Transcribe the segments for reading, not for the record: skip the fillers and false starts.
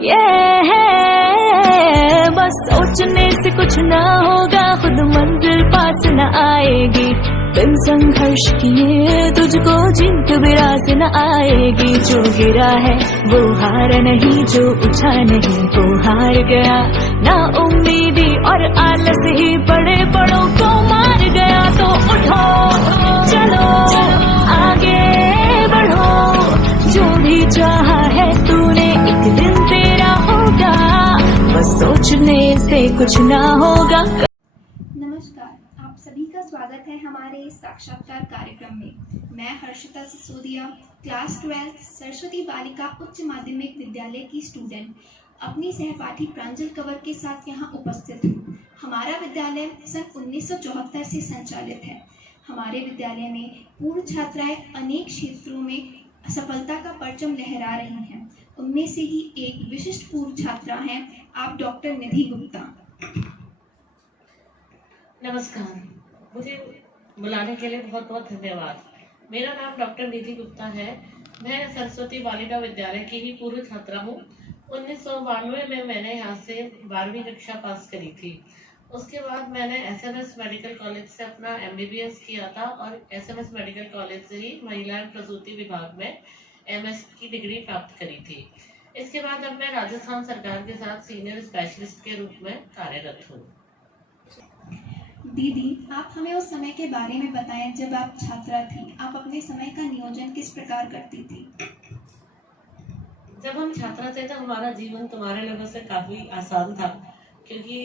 ये है बस सोचने से कुछ ना होगा, खुद मंजिल पास न आएगी। बिन संघर्ष किए तुझको जीत भी रास न आएगी। जो गिरा है वो हार नहीं, जो उठा नहीं वो हार गया। ना उम्मीदी और आलस ही बड़े बड़ों को मार गया। तो उठो चलो आगे बढ़ो, जो भी चाहा है तूने एक दिन तेरा होगा। बस सोचने से कुछ ना होगा। नमस्कार, आप सभी का स्वागत है हमारे इस साक्षात्कार कार्यक्रम में। मैं हर्षिता सिसोदिया, क्लास 12 सरस्वती बालिका उच्च माध्यमिक विद्यालय की स्टूडेंट अपनी सहपाठी प्रांजल कंवर के साथ यहाँ उपस्थित हूँ। हमारा विद्यालय सन 1974 से संचालित है। हमारे विद्यालय में पूर्व छात्राएं अनेक क्षेत्रों में सफलता का परचम लहरा रही हैं। उनमें से ही एक विशिष्ट पूर्व छात्रा हैं आप डॉक्टर निधि गुप्ता। नमस्कार, मुझे बुलाने के लिए बहुत बहुत धन्यवाद। मेरा नाम डॉक्टर निधि गुप्ता है। मैं सरस्वती बालिका विद्यालय की ही पूर्व छात्रा हूँ। 1992 में मैंने यहाँ से 12वीं कक्षा पास करी थी। उसके बाद मैंने SMS मेडिकल कॉलेज से अपना MBBS किया था और SMS मेडिकल कॉलेज से ही महिला प्रसूति विभाग में MS की डिग्री प्राप्त करी थी। इसके बाद अब मैं राजस्थान सरकार के साथ सीनियर स्पेशलिस्ट के रूप में कार्यरत हूँ। दीदी, आप हमें उस समय के बारे में बताएं जब आप छात्रा थी। आप अपने समय का नियोजन किस प्रकार करती थी? जब हम छात्रा थे तो हमारा जीवन तुम्हारे लोगों से काफ़ी आसान था, क्योंकि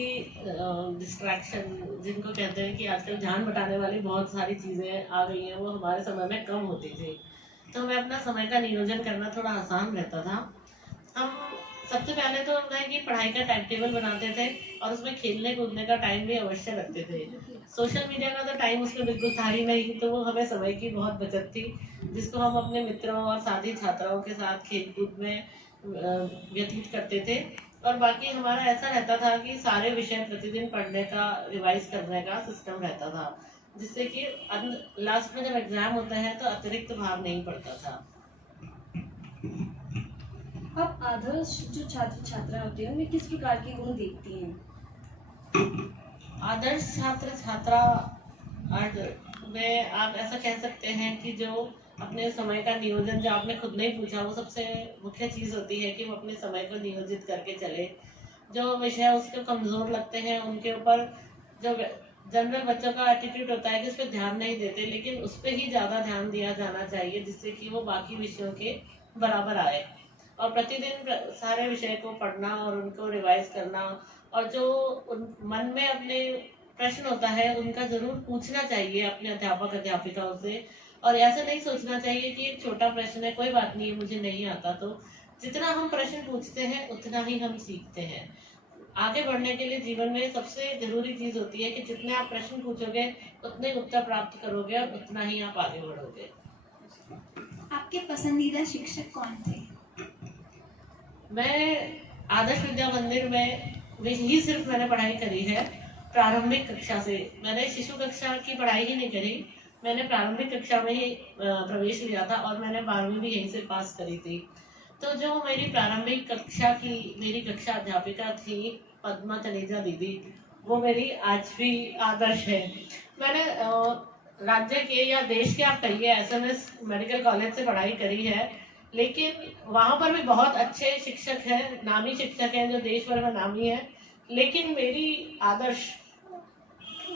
डिस्ट्रैक्शन जिनको कहते हैं कि आजकल ध्यान बटाने वाली बहुत सारी चीज़ें आ गई हैं, वो हमारे समय में कम होती थी। तो हमें अपना समय का नियोजन करना थोड़ा आसान रहता था। हम सबसे पहले तो है कि पढ़ाई का टाइम टेबल बनाते थे और उसमें खेलने कूदने का टाइम भी अवश्य रखते थे। सोशल मीडिया का तो टाइम उसमें बिल्कुल था ही नहीं, तो वो हमें समय की बहुत बचत थी, जिसको हम अपने मित्रों और साथी छात्राओं के साथ खेल कूद में व्यतीत करते थे। और बाकी हमारा ऐसा रहता था कि सारे विषय प्रतिदिन पढ़ने का, रिवाइज करने का सिस्टम रहता था, जिससे कि लास्ट में जब एग्जाम होता है तो अतिरिक्त भार नहीं पड़ता था। आप आदर्श जो छात्र छात्रा होते हैं उनमें किस प्रकार के गुण देखती हैं? आदर्श छात्र छात्रा में आप ऐसा कह सकते हैं कि जो अपने समय का नियोजन, जो आपने खुद नहीं पूछा, वो सबसे मुख्य चीज़ होती है कि वो अपने समय को नियोजित करके चले। जो विषय उसको कमज़ोर लगते हैं उनके ऊपर, जो जनरल बच्चों का एटीट्यूड होता है कि उस पर ध्यान नहीं देते, लेकिन उस पर ही ज़्यादा ध्यान दिया जाना चाहिए, जिससे कि वो बाकी विषयों के बराबर आए। और प्रतिदिन सारे विषय को पढ़ना और उनको रिवाइज करना, और जो मन में अपने प्रश्न होता है उनका ज़रूर पूछना चाहिए अपने अध्यापक अध्यापिकाओं से। और ऐसा नहीं सोचना चाहिए कि एक छोटा प्रश्न है, कोई बात नहीं है, मुझे नहीं आता। तो जितना हम प्रश्न पूछते हैं उतना ही हम सीखते हैं। आगे बढ़ने के लिए जीवन में सबसे जरूरी चीज़ होती है कि जितने आप प्रश्न पूछोगे उतने उत्तर प्राप्त करोगे और उतना ही आप आगे बढ़ोगे। आपके पसंदीदा शिक्षक कौन थे? मैं आदर्श विद्या मंदिर में ही सिर्फ मैंने पढ़ाई करी है प्रारंभिक कक्षा से। मैंने शिशु कक्षा की पढ़ाई ही नहीं करी, मैंने प्रारंभिक कक्षा में ही प्रवेश लिया था और मैंने 12वीं भी यहीं से पास करी थी। तो जो मेरी प्रारंभिक कक्षा की मेरी कक्षा अध्यापिका थी पद्मा तनेजा दीदी, वो मेरी आज भी आदर्श है। मैंने राज्य के या देश के आप कहिए SMS मेडिकल कॉलेज से पढ़ाई करी है, लेकिन वहाँ पर भी बहुत अच्छे शिक्षक हैं, नामी शिक्षक हैं जो देश भर में नामी है, लेकिन मेरी आदर्श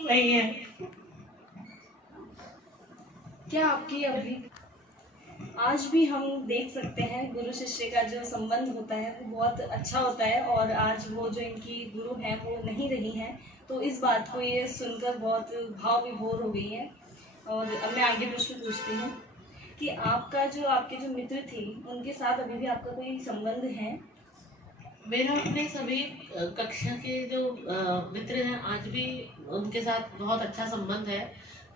वही है। क्या आपकी अभी आज भी हम देख सकते हैं गुरु शिष्य का जो संबंध होता है वो बहुत अच्छा होता है, और आज वो जो इनकी गुरु हैं वो नहीं रही हैं, तो इस बात को ये सुनकर बहुत भाव विभोर हो गई है। और अब मैं आगे प्रश्न पूछती हूँ कि आपके जो मित्र थे उनके साथ अभी भी आपका कोई संबंध है? मेरा अपने सभी कक्षा के जो मित्र हैं आज भी उनके साथ बहुत अच्छा संबंध है।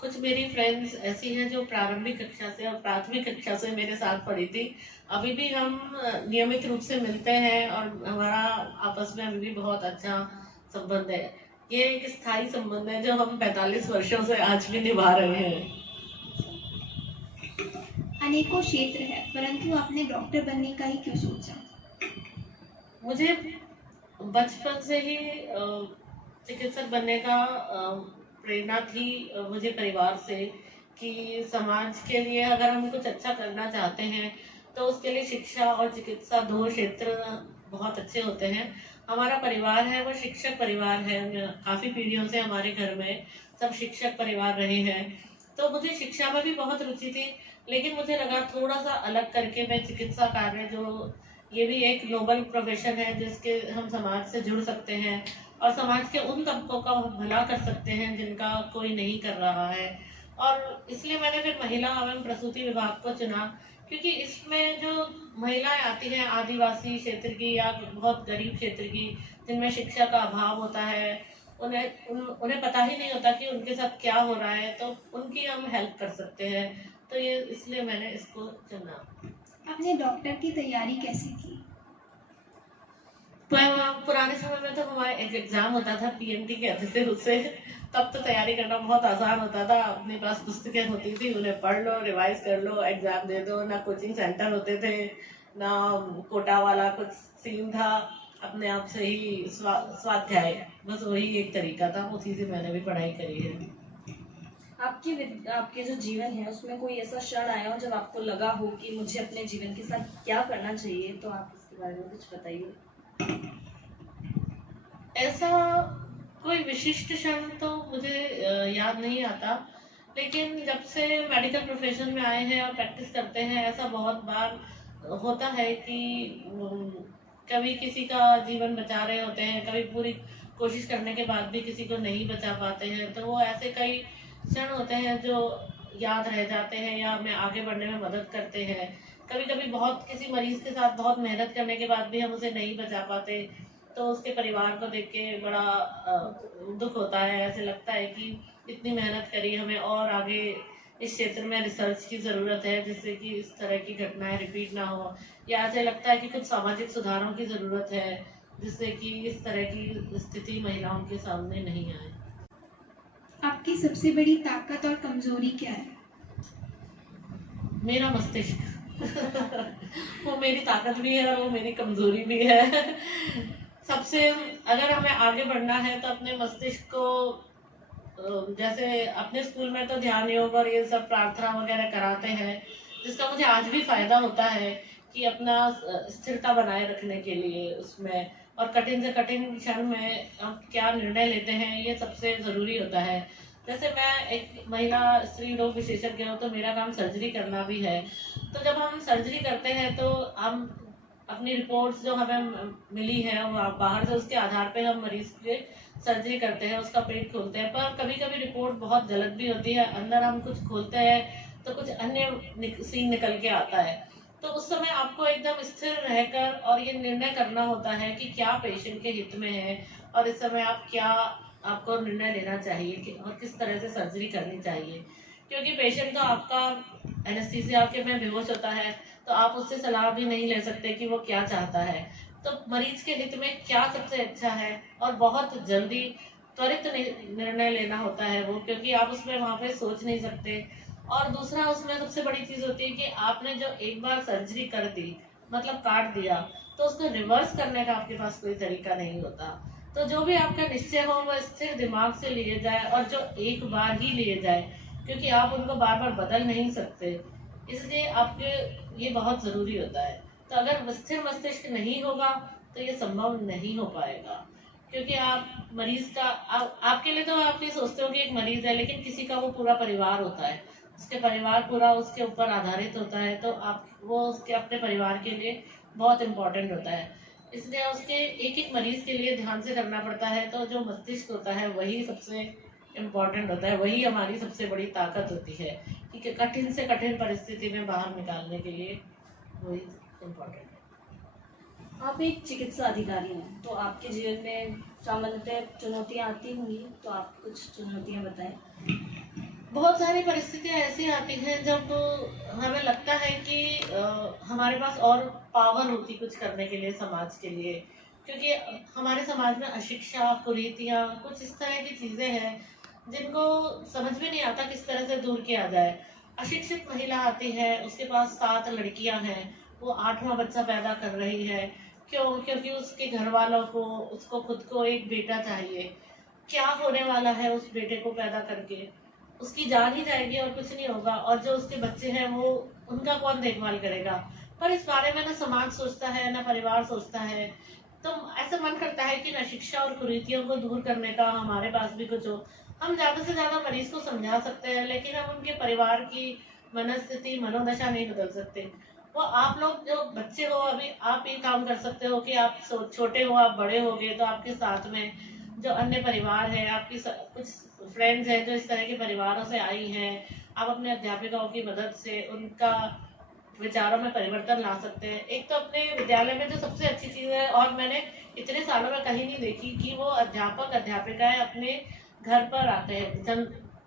कुछ मेरी फ्रेंड्स ऐसी हैं जो प्रारंभिक कक्षा से और प्राथमिक कक्षा से मेरे साथ पढ़ी थी। अभी भी हम नियमित रूप से मिलते हैं और हमारा आपस में अभी भी बहुत अच्छा संबंध है। ये एक स्थायी संबंध है जो हम 45 वर्षों से आज भी निभा रहे हैं। अनेकों क्षेत्र है, परंतु आपने डॉक्टर बनने का ही क्यों सोचा? मुझे बचपन से ही चिकित्सक बनने का प्रेरणा थी मुझे परिवार से, कि समाज के लिए अगर हम कुछ अच्छा करना चाहते हैं तो उसके लिए शिक्षा और चिकित्सा दो क्षेत्र बहुत अच्छे होते हैं। हमारा परिवार है वो शिक्षक परिवार है, काफ़ी पीढ़ियों से हमारे घर में सब शिक्षक परिवार रहे हैं, तो मुझे शिक्षा में भी बहुत रुचि थी। लेकिन मुझे लगा थोड़ा सा अलग करके मैं चिकित्सा कार्य, जो ये भी एक नोबल प्रोफेशन है जिसके हम समाज से जुड़ सकते हैं और समाज के उन तबकों का भला कर सकते हैं जिनका कोई नहीं कर रहा है। और इसलिए मैंने फिर महिला एवं प्रसूति विभाग को चुना, क्योंकि इसमें जो महिलाएं आती हैं आदिवासी क्षेत्र की या बहुत गरीब क्षेत्र की, जिनमें शिक्षा का अभाव होता है, उन्हें पता ही नहीं होता कि उनके साथ क्या हो रहा है, तो उनकी हम हेल्प कर सकते हैं। तो ये इसलिए मैंने इसको चुना। आपने डॉक्टर की तैयारी कैसे की? पुराने समय में तो हमारा एक एग्जाम होता था, पीएमटी कहते थे उसे, तब तो तैयारी करना बहुत आसान होता था। अपने पास पुस्तकें होती थी, उन्हें पढ़ लो, रिवाइज कर लो, एग्जाम दे दो। ना कोचिंग सेंटर होते थे, ना कोटा वाला कुछ सीन था, अपने आप से ही स्वाध्याय, बस वही एक तरीका था, उसी से मैंने भी पढ़ाई करी है। आपके जो जीवन है उसमें कोई ऐसा क्षण आया हो जब आपको लगा हो कि मुझे अपने जीवन के साथ क्या करना चाहिए, तो आप इसके बारे में कुछ बताइए। ऐसा कोई विशिष्ट क्षण तो मुझे याद नहीं आता, लेकिन जब से मेडिकल प्रोफेशन में आए हैं और प्रैक्टिस करते हैं, ऐसा बहुत बार होता है कि कभी किसी का जीवन बचा रहे होते हैं, कभी पूरी कोशिश करने के बाद भी किसी को नहीं बचा पाते हैं, तो वो ऐसे कई क्षण होते हैं जो याद रह जाते हैं या हमें आगे बढ़ने में मदद करते हैं। कभी कभी बहुत किसी मरीज के साथ बहुत मेहनत करने के बाद भी हम उसे नहीं बचा पाते, तो उसके परिवार को देख के बड़ा दुख होता है। ऐसे लगता है कि इतनी मेहनत करी, हमें और आगे इस क्षेत्र में रिसर्च की ज़रूरत है जिससे कि इस तरह की घटनाएं रिपीट ना हो, या ऐसे लगता है कि कुछ सामाजिक सुधारों की ज़रूरत है जिससे कि इस तरह की स्थिति महिलाओं के सामने नहीं आए। आपकी सबसे बड़ी ताकत और कमजोरी क्या है? मेरा मस्तिष्क वो मेरी ताकत भी है और वो मेरी कमजोरी भी है। सबसे अगर हमें आगे बढ़ना है तो अपने मस्तिष्क को, जैसे अपने स्कूल में तो ध्यान योग और ये सब प्रार्थना वगैरह कराते हैं, जिसका मुझे आज भी फायदा होता है कि अपना स्थिरता बनाए रखने के लिए उसमें, और कठिन से कठिन क्षण में हम क्या निर्णय लेते हैं ये सबसे ज़रूरी होता है। जैसे मैं एक महिला स्त्री रोग विशेषज्ञ हूँ, तो मेरा काम सर्जरी करना भी है। तो जब हम सर्जरी करते हैं तो हम अपनी रिपोर्ट्स जो हमें मिली है वो बाहर से, उसके आधार पे हम मरीज के सर्जरी करते हैं, उसका पेट खोलते हैं। पर कभी कभी रिपोर्ट बहुत गलत भी होती है, अंदर हम कुछ खोलते हैं तो कुछ अन्य सीन निकल के आता है। तो उस समय आपको एकदम स्थिर रहकर और ये निर्णय करना होता है कि क्या पेशेंट के हित में है और इस समय आपको निर्णय लेना चाहिए कि और किस तरह से सर्जरी करनी चाहिए। क्योंकि पेशेंट तो आपका एनेस्थीसिया के में बेहोश होता है, तो आप उससे सलाह भी नहीं ले सकते कि वो क्या चाहता है। तो मरीज के हित में क्या सबसे अच्छा है, और बहुत जल्दी त्वरित निर्णय लेना होता है वो, क्योंकि आप उसमें वहाँ पे सोच नहीं सकते। और दूसरा उसमें सबसे बड़ी चीज़ होती है कि आपने जो एक बार सर्जरी कर दी, मतलब काट दिया, तो उसको रिवर्स करने का आपके पास कोई तरीका नहीं होता। तो जो भी आपका निश्चय हो वो स्थिर दिमाग से लिए जाए, और जो एक बार ही लिए जाए, क्योंकि आप उनको बार बार बदल नहीं सकते, इसलिए आपके ये बहुत ज़रूरी होता है। तो अगर स्थिर मस्तिष्क नहीं होगा तो ये संभव नहीं हो पाएगा, क्योंकि आप मरीज का आपके लिए तो आप ये सोचते हो कि एक मरीज है, लेकिन किसी का वो पूरा परिवार होता है, उसके परिवार पूरा उसके ऊपर आधारित होता है, तो वो उसके अपने परिवार के लिए बहुत इम्पोर्टेंट होता है। इसलिए उसके एक एक मरीज के लिए ध्यान से करना पड़ता है। तो जो मस्तिष्क होता है वही सबसे इम्पोर्टेंट होता है, वही हमारी सबसे बड़ी ताकत होती है कि कठिन से कठिन परिस्थिति में बाहर निकालने के लिए वही इम्पोर्टेंट है। आप एक चिकित्सा अधिकारी हैं, तो आपके जीवन में सामान्यतः चुनौतियाँ आती होंगी, तो आप कुछ चुनौतियाँ बताएं। बहुत सारी परिस्थितियाँ ऐसी आती हैं जब हमें लगता है कि हमारे पास और पावर होती कुछ करने के लिए समाज के लिए, क्योंकि हमारे समाज में अशिक्षा, कुरीतियाँ, कुछ इस तरह की चीज़ें हैं जिनको समझ में नहीं आता किस तरह से दूर किया जाए। अशिक्षित महिला आती है, उसके पास 7 लड़कियां हैं, वो 8वां बच्चा पैदा कर रही है, क्यों? क्योंकि उसके घर वालों को, उसको खुद को एक बेटा चाहिए। क्या होने वाला है उस बेटे को पैदा करके? उसकी जान ही जाएगी और कुछ नहीं होगा। और जो उसके बच्चे हैं वो, उनका कौन देखभाल करेगा? पर इस बारे में ना समाज सोचता है, ना परिवार सोचता है। तो ऐसा मन करता है कि ना शिक्षा और कुरीतियों को दूर करने का हमारे पास भी कुछ हो। हम ज्यादा से ज्यादा मरीज को समझा सकते हैं, लेकिन हम उनके परिवार की मनस्थिति, मनोदशा नहीं बदल सकते। वो आप लोग जो बच्चे हो, अभी आप ये काम कर सकते हो कि आप छोटे हो, आप बड़े हो गए तो आपके साथ में जो अन्य परिवार है, आपकी कुछ फ्रेंड्स हैं जो इस तरह के परिवारों से आई हैं, आप अपने अध्यापिकाओं की मदद से उनका विचारों में परिवर्तन ला सकते हैं। एक तो अपने विद्यालय में जो सबसे अच्छी चीज है, और मैंने इतने सालों में कहीं नहीं देखी, कि वो अध्यापक अध्यापिकाएं अपने घर पर आते हैं।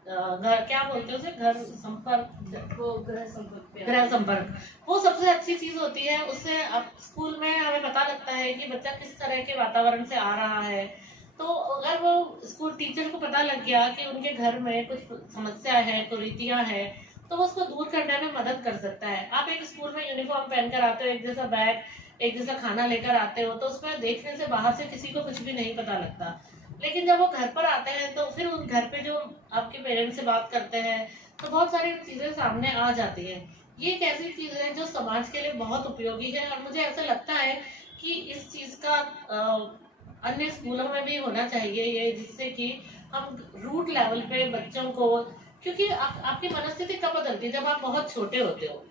घर क्या बोलते हैं उसे, घर संपर्क, वो गृह संपर्क पे गृह संपर्क, वो सबसे अच्छी चीज होती है। उससे अब स्कूल में हमें पता लगता है कि बच्चा किस तरह के वातावरण से आ रहा है। तो अगर वो स्कूल टीचर को पता लग गया कि उनके घर में कुछ समस्या है, कुरीतियां हैं, तो वो उसको दूर करने में मदद कर सकता है। आप एक स्कूल में यूनिफॉर्म पहनकर आते हो, एक जैसा बैग, एक जैसा खाना लेकर आते हो, तो उसमें देखने से बाहर से किसी को कुछ भी नहीं पता लगता। लेकिन जब वो घर पर आते हैं तो फिर उस घर पे जो आपके पेरेंट्स से बात करते हैं, तो बहुत सारी चीजें सामने आ जाती है। ये एक ऐसी चीज है जो समाज के लिए बहुत उपयोगी है, और मुझे ऐसा लगता है कि इस चीज का अन्य स्कूलों में भी होना चाहिए ये, जिससे कि हम रूट लेवल पे बच्चों को, क्योंकि आपकी मनस्थिति कब बदलती है? जब आप बहुत छोटे होते हो,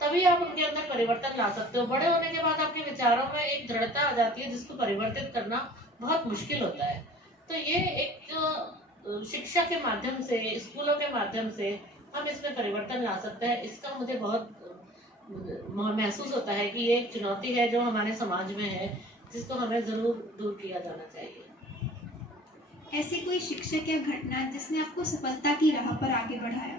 तभी आप उनके अंदर परिवर्तन ला सकते हो। बड़े होने के बाद आपके विचारों में एक दृढ़ता आ जाती है जिसको परिवर्तित करना बहुत मुश्किल होता है। तो ये एक जो शिक्षा के माध्यम से, स्कूलों के माध्यम से हम इसमें परिवर्तन ला सकते हैं, इसका मुझे बहुत महसूस होता है कि ये एक चुनौती है जो हमारे समाज में है, जिसको हमें जरूर दूर किया जाना चाहिए। ऐसी कोई शिक्षक या घटना जिसने आपको सफलता की राह पर आगे बढ़ाया?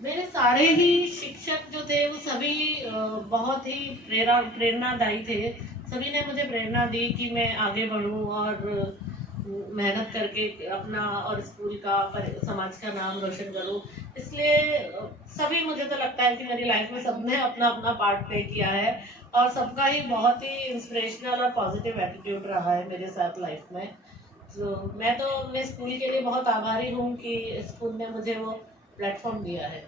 मेरे सारे ही शिक्षक जो थे वो सभी बहुत ही प्रेरणादायी थे। सभी ने मुझे प्रेरणा दी कि मैं आगे बढ़ूं और मेहनत करके अपना और स्कूल का, समाज का नाम रोशन करूं। इसलिए सभी, मुझे तो लगता है कि मेरी लाइफ में सबने अपना अपना पार्ट प्ले किया है, और सबका ही बहुत ही इंस्पिरेशनल और पॉजिटिव एटीट्यूड रहा है मेरे साथ लाइफ में। तो मैं तो अपने स्कूल के लिए बहुत आभारी हूँ कि स्कूल ने मुझे वो प्लेटफॉर्म दिया है।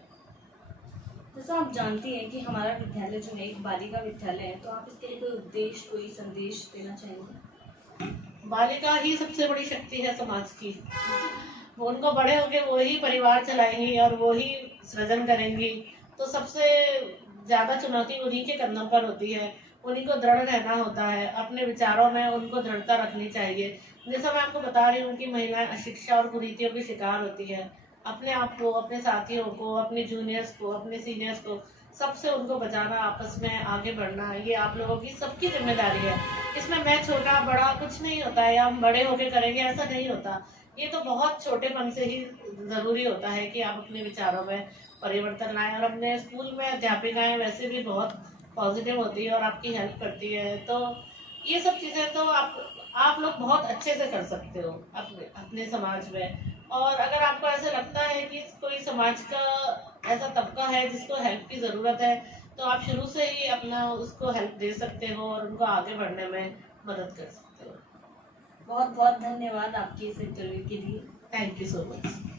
जैसा आप जानती हैं कि हमारा विद्यालय जो है एक बालिका विद्यालय है, तो आप इसके लिए कोई उपदेश, कोई संदेश देना चाहेंगे? बालिका ही सबसे बड़ी शक्ति है समाज की। उनको बड़े होके वो ही परिवार चलाएंगी और वो ही सृजन करेंगी। तो सबसे ज्यादा चुनौती उन्हीं के कंधों पर होती है। उन्हीं को दृढ़ रहना होता है, अपने विचारों में उनको दृढ़ता रखनी चाहिए। जैसा मैं आपको बता रही हूँ कि महिलाएं अशिक्षा और कुरीतियों की शिकार होती है। अपने आप को, अपने साथियों को, अपने जूनियर्स को, अपने सीनियर्स को, सबसे उनको बचाना, आपस में आगे बढ़ना, ये आप लोगों की सबकी जिम्मेदारी है। इसमें मैं छोटा बड़ा कुछ नहीं होता है, या हम बड़े होके करेंगे ऐसा नहीं होता। ये तो बहुत छोटेपन से ही जरूरी होता है कि आप अपने विचारों में परिवर्तन लाएं। और अपने स्कूल में अध्यापिकाएं वैसे भी बहुत पॉजिटिव होती है और आपकी हेल्प करती है। तो ये सब चीजें तो आप लोग बहुत अच्छे से कर सकते हो अपने समाज में। और अगर आपको ऐसा लगता है कि कोई समाज का ऐसा तबका है जिसको हेल्प की जरूरत है, तो आप शुरू से ही अपना उसको हेल्प दे सकते हो और उनको आगे बढ़ने में मदद कर सकते हो। बहुत बहुत धन्यवाद आपकी इस इंटरव्यू के लिए। Thank you so much.